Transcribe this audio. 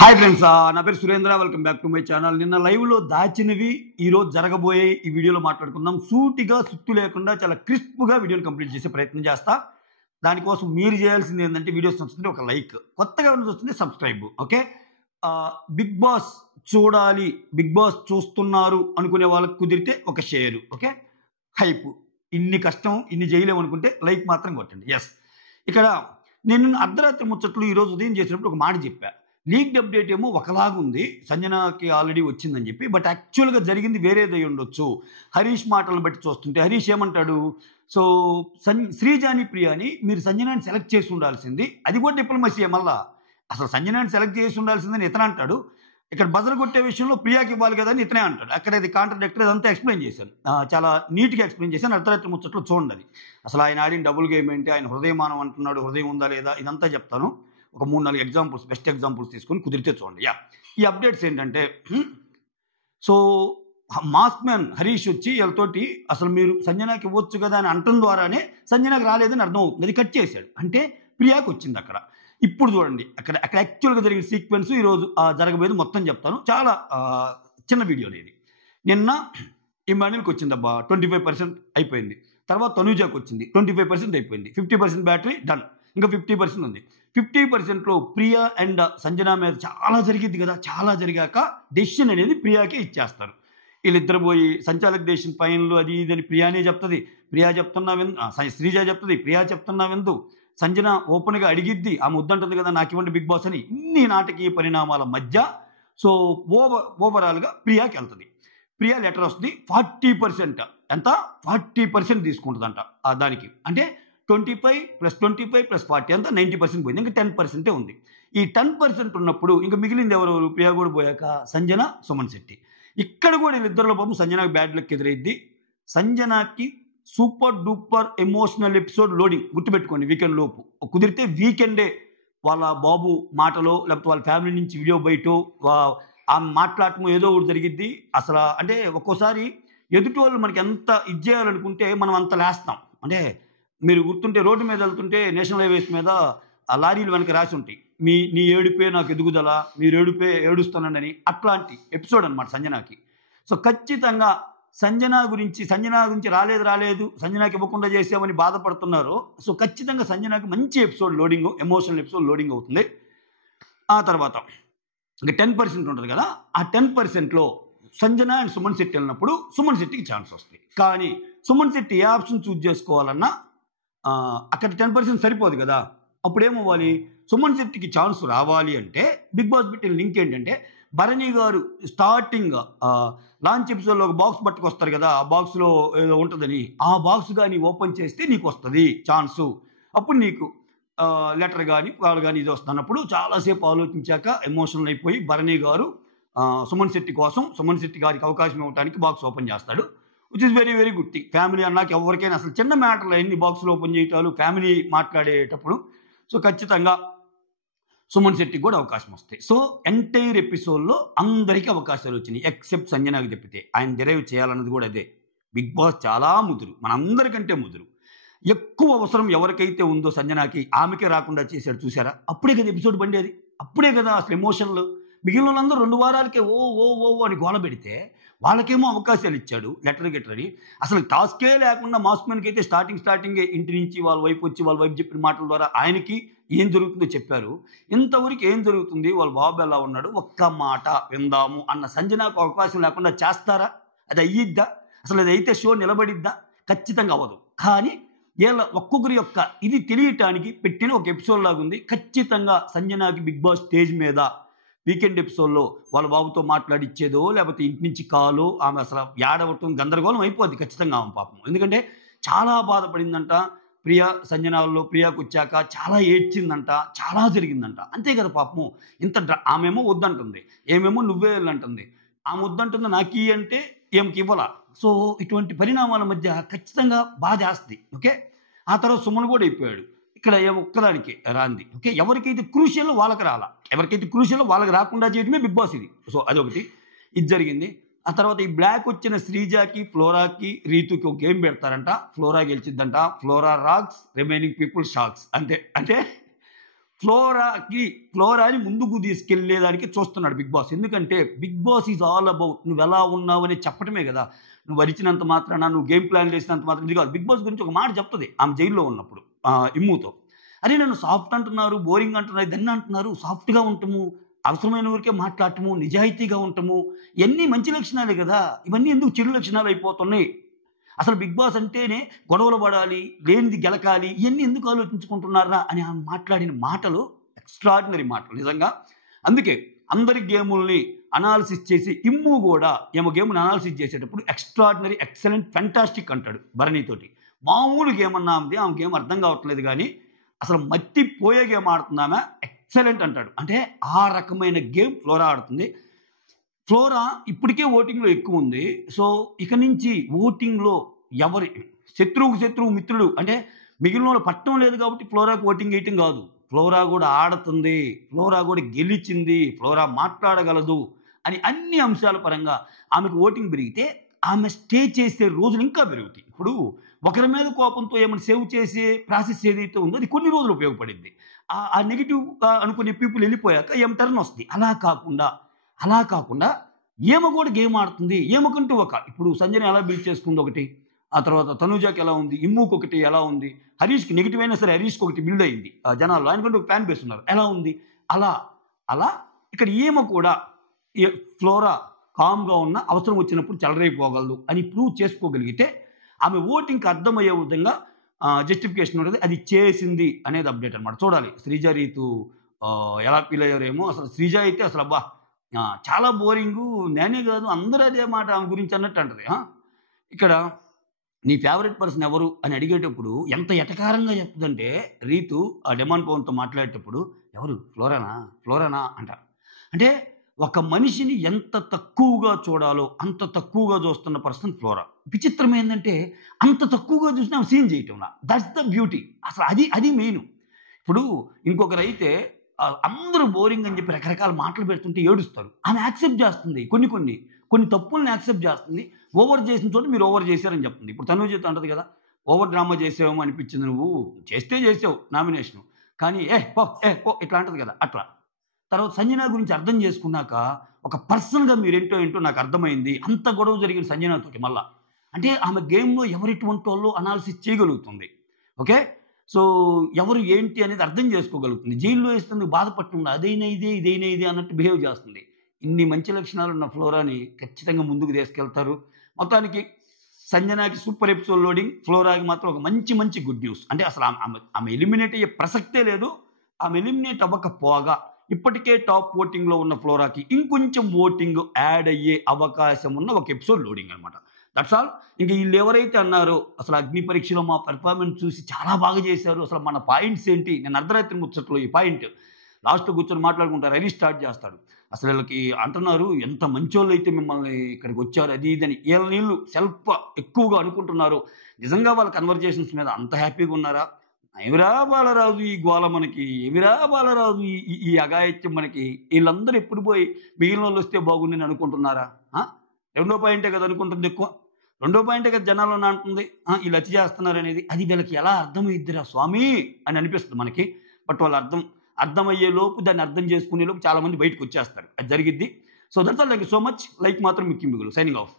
Hi friends, నా పేరు Surendra. Welcome back to my channel. నిన్న లైవ్లో దాచినవి ఈరోజు జరగబోయే ఈ వీడియోలో మాట్లాడుకుందాం. సూటిగా సుత్తు లేకుండా చాలా క్రిస్ప్గా వీడియోని కంప్లీట్ చేసే ప్రయత్నం చేస్తా. దానికోసం మీరు చేయాల్సింది ఏంటంటే, వీడియోస్ నచ్చుతుంటే ఒక లైక్, కొత్తగా చూస్తుంటే సబ్స్క్రైబ్. ఓకే, బిగ్ బాస్ చూడాలి, బిగ్ బాస్ చూస్తున్నారు అనుకునే వాళ్ళకి కుదిరితే ఒక షేరు. Okay, hype. ఇన్ని కష్టం ఇన్ని చేయలేము అనుకుంటే లైక్ మాత్రం కొట్టండి. ఎస్, ఇక్కడ నేను అర్ధరాత్రి ముచ్చట్లు ఈరోజు ఉదయం చేసినప్పుడు ఒక మాట చెప్పా. లీక్డ్ అప్డేట్ ఏమో ఒకలాగుంది, సంజనాకి ఆల్రెడీ వచ్చిందని చెప్పి. బట్ యాక్చువల్గా జరిగింది వేరేదై ఉండొచ్చు. హరీష్ మాటలను బట్టి చూస్తుంటే హరీష్ ఏమంటాడు, సో శ్రీజాని ప్రియాని మీరు సంజనాని సెలెక్ట్ చేసి ఉండాల్సింది, అది కూడా డిప్లొమసీ. మళ్ళా అసలు సంజనాని సెలెక్ట్ చేసి ఉండాల్సిందని ఇతను అంటాడు. ఇక్కడ బజర్ కొట్టే విషయంలో ప్రియాకి ఇవ్వాలి కదా అని ఇతనే అంటాడు. అక్కడ ఇది కాంట్రడిక్టరీ, అదంతా ఎక్స్ప్లెయిన్ చేశాను, చాలా నీట్గా ఎక్స్ప్లెయిన్ చేశాను. అర్ధరాత్రి ముచ్చట్లు చూడండి. అది అసలు ఆయన ఆడిన డబుల్ గేమ్ ఏంటి, ఆయన హృదయమానం అంటున్నాడు, హృదయం ఉందా లేదా, ఇదంతా చెప్తాను. ఒక 3-4 ఎగ్జాంపుల్స్, బెస్ట్ ఎగ్జాంపుల్స్ తీసుకొని కుదిరితే చూడండి. ఈ అప్డేట్స్ ఏంటంటే, సో మాస్క్ మ్యాన్ హరీష్ వచ్చి వీళ్ళతోటి అసలు మీరు సంజనాకి ఇవ్వచ్చు కదా అని అంటం ద్వారానే సంజనాకి రాలేదని అర్థం అవుతుంది. అది కట్ చేశాడు, అంటే ప్రియాకి వచ్చింది అక్కడ. ఇప్పుడు చూడండి, అక్కడ యాక్చువల్గా జరిగిన సీక్వెన్స్ ఈరోజు జరగబోయేది మొత్తం చెప్తాను. చాలా చిన్న వీడియో ఇది. నిన్న ఇమాన్యుల్కి వచ్చిందబ్బా 25% అయిపోయింది. తర్వాత తనూజాకి వచ్చింది 25% అయిపోయింది. 50% బ్యాటరీ డన్, ఇంకా 50% ఉంది. 50%లో ప్రియా అండ్ సంజన మీద చాలా జరిగింది కదా. చాలా జరిగాక డెసిషన్ అనేది ప్రియాకే ఇచ్చేస్తారు. వీళ్ళిద్దరు పోయి సంచాలక డెసిషన్ ఫైనల్ అది ఇది అని ప్రియానే చెప్తుంది. ప్రియా చెప్తున్నావెందు, శ్రీజ చెప్తుంది, ప్రియా చెప్తున్నావెందు. సంజన ఓపెన్గా అడిగిద్ది, ఆమె వద్దంటుంది కదా నాకు ఇవ్వండి బిగ్ బాస్ అని. ఇన్ని నాటకీయ పరిణామాల మధ్య సో ఓవరాల్గా ప్రియాకి వెళ్తుంది. ప్రియా లెటర్ వస్తుంది. 40% ఎంత, 40% తీసుకుంటుందంట దానికి. అంటే 25 + 25 + 40 అంతా 90% పోయింది. ఇంకా 10% ఉంది. ఈ 10% ఉన్నప్పుడు ఇంకా మిగిలింది ఎవరెవరు, ప్రియా కూడా పోయాక సంజన, సుమన్ శెట్టి. ఇక్కడ కూడా వీళ్ళిద్దరిలో పాపం సంజనాకి బ్యాడ్ లక్ ఎదురైద్ది. సంజనాకి super duper emotional episode loading, గుర్తుపెట్టుకోండి. వీకెండ్ లోపు కుదిరితే వీకెండే వాళ్ళ బాబు మాటలో లేకపోతే వాళ్ళ ఫ్యామిలీ నుంచి వీడియో బయటో ఆమె మాట్లాడటం ఏదో ఒకటి జరిగిద్ది. అసలు అంటే ఒక్కోసారి ఎదుటి వాళ్ళు మనకి ఎంత ఇది చేయాలనుకుంటే మనం అంత లేస్తాం. అంటే మీరు గుర్తుంటే రోడ్డు మీద వెళ్తుంటే నేషనల్ హైవేస్ మీద ఆ లారీలు వెనక రాసి ఉంటాయి, నీ ఏడుపే నాకు ఎదుగుదల, మీరు ఏడుపే ఏడుస్తానండి. అట్లాంటి ఎపిసోడ్ అనమాట సంజనాకి. సో ఖచ్చితంగా సంజన గురించి రాలేదు సంజనాకి ఇవ్వకుండా చేసామని బాధపడుతున్నారు. సో ఖచ్చితంగా సంజనాకి మంచి episode loading, emotional episode loading అవుతుంది. ఆ తర్వాత ఇంకా 10% ఉంటుంది కదా. ఆ 10%లో సంజన అండ్ సుమన్ శెట్టి వెళ్ళినప్పుడు సుమన్ శెట్టికి ఛాన్స్ వస్తుంది. కానీ సుమన్ శెట్టి ఏ ఆప్షన్ చూజ్ చేసుకోవాలన్నా అక్కడ 10% సరిపోదు కదా. అప్పుడు ఏమవ్వాలి, సుమన్ శెట్టికి ఛాన్స్ రావాలి అంటే బిగ్ బాస్ పెట్టిన లింక్ ఏంటంటే, భరణి గారు స్టార్టింగ్ లాంచ్ ఎపిసోడ్లో ఒక బాక్స్ పట్టుకొస్తారు కదా, ఆ బాక్స్లో ఏదో ఉంటుందని, ఆ బాక్స్ కానీ ఓపెన్ చేస్తే నీకు వస్తుంది ఛాన్సు. అప్పుడు నీకు లెటర్ కానీ కాల్ కానీ ఇది వస్తున్నప్పుడు చాలాసేపు ఆలోచించాక ఎమోషనల్ అయిపోయి భరణి గారు సుమన్ శెట్టి కోసం, సుమన్ శెట్టి గారికి అవకాశం ఇవ్వడానికి బాక్స్ ఓపెన్ చేస్తాడు. Which is very very good thing. Family అన్నాక ఎవరికైనా అసలు చిన్న మ్యాటర్లు ఎన్ని బాక్సులు ఓపెన్ చేయటాలు ఫ్యామిలీ మాట్లాడేటప్పుడు. సో ఖచ్చితంగా సుమన్ శెట్టికి కూడా అవకాశం వస్తాయి. సో ఎంటైర్ ఎపిసోడ్లో అందరికీ అవకాశాలు వచ్చినాయి ఎక్సెప్ట్ సంజనాకి తప్పితే. ఆయన డిరైవ్ చేయాలన్నది కూడా అదే. బిగ్ బాస్ చాలా ముదురు, మనందరికంటే ముదురు. ఎక్కువ అవసరం ఎవరికైతే ఉందో సంజనాకి, ఆమెకే రాకుండా చేశాడు. చూసారా, అప్పుడే కదా ఎపిసోడ్ బండేది, అప్పుడే కదా అసలు ఎమోషన్లు. మిగిలిన వాళ్ళందరూ 2 వారాలకే ఓ ఓ ఓ అని గోల పెడితే వాళ్ళకేమో అవకాశాలు ఇచ్చాడు లెటర్ అని. అసలు టాస్కే లేకుండా మాస్క్మెన్కి అయితే స్టార్టింగే ఇంటి నుంచి వాళ్ళ వైపు వచ్చి వాళ్ళ వైపు చెప్పిన మాటల ద్వారా ఆయనకి ఏం జరుగుతుందో చెప్పారు. ఇంతవరకు ఏం జరుగుతుంది, వాళ్ళ బాబు ఎలా ఉన్నాడు, ఒక్క మాట విందాము అన్న సంజనాకు అవకాశం లేకుండా చేస్తారా? అది అయ్యిద్దా? అసలు అది అయితే షో నిలబడిద్దా? ఖచ్చితంగా అవ్వదు. కానీ వీళ్ళ ఒక్కొక్కరి యొక్క ఇది తెలియటానికి పెట్టిన ఒక ఎపిసోడ్ లాగా ఉంది. ఖచ్చితంగా సంజనాకి బిగ్ బాస్ స్టేజ్ మీద వీకెండ్ ఎపిసోడ్లో వాళ్ళ బాబుతో మాట్లాడిచ్చేదో లేకపోతే ఇంటి నుంచి కాలో, ఆమె అసలు ఏడవటం గందరగోళం అయిపోద్ది ఖచ్చితంగా ఆమె పాపం. ఎందుకంటే చాలా బాధపడిందంట సంజనాల్లో. ప్రియాకు వచ్చాక చాలా ఏడ్చిందంట, చాలా జరిగిందంట. అంతే కదా పాపము. ఆమెమో వద్దంటుంది, ఏమేమో నువ్వే వెళ్ళంటుంది. ఆమె వద్దంటుంది నాకు అంటే ఏమికి ఇవ్వాల. సో ఇటువంటి పరిణామాల మధ్య ఖచ్చితంగా బాధ వేస్తుంది. ఓకే, ఆ తర్వాత సుమన్ కూడా అయిపోయాడు. ఇక్కడ ఒక్కదానికి రాంది. ఓకే, ఎవరికైతే క్రూషియల్ వాళ్ళకి వాళ్ళకి రాకుండా చేయడమే బిగ్ బాస్ ఇది. సో అదొకటి, ఇది జరిగింది. ఆ తర్వాత ఈ బ్లాక్ వచ్చిన శ్రీజాకి, ఫ్లోరాకి, రీతుకి ఒక గేమ్ పెడతారంట. ఫ్లోరా గెలిచిద్దంట. Flora rocks, remaining people shocks. అంటే ఫ్లోరాని ముందుకు తీసుకెళ్లేదానికి చూస్తున్నాడు బిగ్ బాస్. ఎందుకంటే Big Boss is all about నువ్వు ఎలా ఉన్నావు అని చెప్పటమే కదా. నువ్వు అరిచినంత మాత్రాన, నువ్వు గేమ్ ప్లాన్ చేసినంత మాత్రం ఇది కాదు. బిగ్ బాస్ గురించి ఒక మాట చెప్తుంది ఆమె జైల్లో ఉన్నప్పుడు ఇమ్ముతో. అరే నన్ను సాఫ్ట్ అంటున్నారు, బోరింగ్ అంటున్నారు, ఇదన్నీ అంటున్నారు. సాఫ్ట్గా ఉంటాము, అవసరమైన ఊరికే మాట్లాడటము, నిజాయితీగా ఉంటాము, ఇవన్నీ మంచి లక్షణాలే కదా. ఇవన్నీ ఎందుకు చెడు లక్షణాలు అయిపోతున్నాయి? అసలు బిగ్ బాస్ అంటేనే గొడవలు పడాలి, లేనిది గెలకాలి, ఇవన్నీ ఎందుకు ఆలోచించుకుంటున్నారా అని ఆమె మాట్లాడిన మాటలు ఎక్స్ట్రాడినరీ మాటలు నిజంగా. అందుకే అందరి గేముల్ని అనాలిసిస్ చేసి ఇమ్ము కూడా ఏమో గేమ్ని అనాలిసిస్ చేసేటప్పుడు ఎక్స్ట్రాడినరీ, ఎక్సలెంట్, ఫెంటాస్టిక్ అంటాడు భరణితోటి. మామూలు గేమ్ అన్నామది, ఆమె గేమ్ అర్థం కావట్లేదు కానీ అసలు మట్టిపోయే గేమ్ ఆడుతున్నామే, ఎక్సలెంట్ అంటాడు. అంటే ఆ రకమైన గేమ్ ఫ్లోరా ఆడుతుంది. ఫ్లోరా ఇప్పటికే ఓటింగ్లో ఎక్కువ ఉంది. సో ఇక నుంచి ఓటింగ్లో ఎవరి శత్రువు మిత్రుడు అంటే మిగిలిన వాళ్ళు పట్టడం లేదు కాబట్టి ఫ్లోరాకు ఓటింగ్ వేయటం కాదు. ఫ్లోరా కూడా ఆడుతుంది, ఫ్లోరా కూడా గెలిచింది, ఫ్లోరా మాట్లాడగలదు అని అన్ని అంశాల పరంగా ఆమెకు ఓటింగ్ పెరిగితే ఆమె స్టే చేసే రోజులు ఇంకా పెరుగుతాయి. ఇప్పుడు ఒకరి మీద కోపంతో ఏమైనా సేవ్ చేసే ప్రాసెస్ ఏదైతే ఉందో అది కొన్ని రోజులు ఉపయోగపడింది. ఆ నెగిటివ్ అనుకునే పీపుల్ వెళ్ళిపోయాక ఏం టర్న్ వస్తుంది. అలా కాకుండా ఏమో కూడా గేమ్ ఆడుతుంది. ఏమకంటూ ఇప్పుడు సంజన ఎలా బిల్డ్ చేసుకుంది ఒకటి, ఆ తర్వాత తనుజాకి ఎలా ఉంది, ఇమ్ముకి ఒకటి ఎలా ఉంది, హరీష్కి నెగిటివ్ అయినా సరే హరీష్కి ఒకటి బిల్డ్ అయింది జనాల్లో, ఆయనకంటూ ఒక ఫ్యాన్ బేస్ ఉన్నారు ఎలా ఉంది. అలా ఇక్కడ ఏమో కూడా ఫ్లోరా కామ్గా ఉన్న అవసరం వచ్చినప్పుడు చెలరైపోగలదు అని ప్రూవ్ చేసుకోగలిగితే ఆమె ఓటింగ్కి అర్థమయ్యే విధంగా జస్టిఫికేషన్ ఉంటుంది. అది చేసింది అనేది అప్డేట్ అనమాట. చూడాలి శ్రీజ రీతు ఎలా ఫీల్ అయ్యారేమో. అసలు శ్రీజ అయితే అసలు అబ్బా చాలా బోరింగు, నేనే కాదు అందరూ అదే మాట ఆమె గురించి అన్నట్టు అంటది. ఇక్కడ నీ ఫేవరెట్ పర్సన్ ఎవరు అని అడిగేటప్పుడు ఎంత ఎటకారంగా చెప్తుందంటే రీతు ఆ డెమాన్ పవన్తో మాట్లాడేటప్పుడు ఎవరు ఫ్లోరానా అంటారు. అంటే ఒక మనిషిని ఎంత తక్కువగా చూడాలో అంత తక్కువగా చూస్తున్న పర్సన్ ఫ్లోరా. విచిత్రం ఏంటంటే అంత తక్కువగా చూసినా సీన్ చేయటంలా. That's the beauty. అసలు అది మెయిన్. ఇప్పుడు ఇంకొకరు అయితే అందరూ బోరింగ్ అని చెప్పి రకరకాల మాటలు పెడుతుంటే ఏడుస్తారు. ఆమె యాక్సెప్ట్ చేస్తుంది, కొన్ని తప్పుల్ని యాక్సెప్ట్ చేస్తుంది. ఓవర్ చేసిన చోట మీరు ఓవర్ చేశారని చెప్తుంది. ఇప్పుడు తనుజ అంటది కదా, ఓవర్ డ్రామా చేసావేమో అనిపించింది, నువ్వు చేసావు నామినేషన్ కానీ పో ఇట్లా అంటది కదా. అట్లా తర్వాత సంజన గురించి అర్థం చేసుకున్నాక ఒక పర్సన్గా మీరేంటో నాకు అర్థమైంది. అంత గొడవ జరిగిన సంజనతోటి మళ్ళా అంటే ఆమె గేమ్లో ఎవరెటువంటి వాళ్ళు అనాలిసిస్ చేయగలుగుతుంది. ఓకే, సో ఎవరు ఏంటి అనేది అర్థం చేసుకోగలుగుతుంది. జైల్లో వేస్తుంది బాధపడుతుంది, ఇదైనా ఇదే అన్నట్టు బిహేవ్ చేస్తుంది. ఇన్ని మంచి లక్షణాలు ఉన్న ఫ్లోరాని ఖచ్చితంగా ముందుకు తీసుకెళ్తారు. మొత్తానికి సంజనాకి సూపర్ ఎపిసోడ్ లోడింగ్, ఫ్లోరాకి మాత్రం ఒక మంచి గుడ్ న్యూస్. అంటే అసలు ఆమె ఎలిమినేట్ అయ్యే ప్రసక్తే లేదు. ఆమె ఎలిమినేట్ అవ్వకపోగా ఇప్పటికే టాప్ ఓటింగ్లో ఉన్న ఫ్లోరాకి ఇంకొంచెం ఓటింగ్ యాడ్ అయ్యే అవకాశం ఉన్న ఒక ఎపిసోడ్ లోడింగ్ అనమాట. That's all. ఇంక వీళ్ళు ఎవరైతే అన్నారో అసలు అగ్ని పరీక్షలో మా పెర్ఫార్మెన్స్ చూసి చాలా బాగా చేశారు, అసలు మన పాయింట్స్ ఏంటి, నేను అర్ధరాత్రి ముచ్చట్లో ఈ పాయింట్ లాస్ట్లో కూర్చొని మాట్లాడుకుంటారు, అది స్టార్ట్ చేస్తాడు. అసలు వీళ్ళకి అంటున్నారు ఎంత మంచోళ్ళు అయితే మిమ్మల్ని ఇక్కడికి వచ్చారు అది ఇదని. వీళ్ళు సెల్ఫ్ ఎక్కువగా అనుకుంటున్నారు. నిజంగా వాళ్ళ కన్వర్జేషన్స్ మీద అంత హ్యాపీగా ఉన్నారా? ఏమిరా బాలరాజు ఈ గోల మనకి, ఏమిరా బాలరాజు ఈ అగాయత్యం మనకి, వీళ్ళందరూ ఎప్పుడు పోయి మిగిలిన వాళ్ళు వస్తే బాగుందని అనుకుంటున్నారా? రెండో పాయింటే కదా అనుకుంటుంది ఎక్కువ, రెండో పాయింటే కదా జనాలు అంటుంది వీళ్ళు అతి చేస్తున్నారు అనేది. అది వీళ్ళకి ఎలా అర్థమైద్దిరా స్వామి అని అనిపిస్తుంది మనకి. బట్ వాళ్ళు అర్థమయ్యే లోపు దాన్ని అర్థం చేసుకునే లోపు చాలామంది బయటకు వచ్చేస్తారు. అది జరిగిద్ది. So that's all. Thank you so much. Like మాత్రం మిక్కింగ్ బిగులు. Signing off.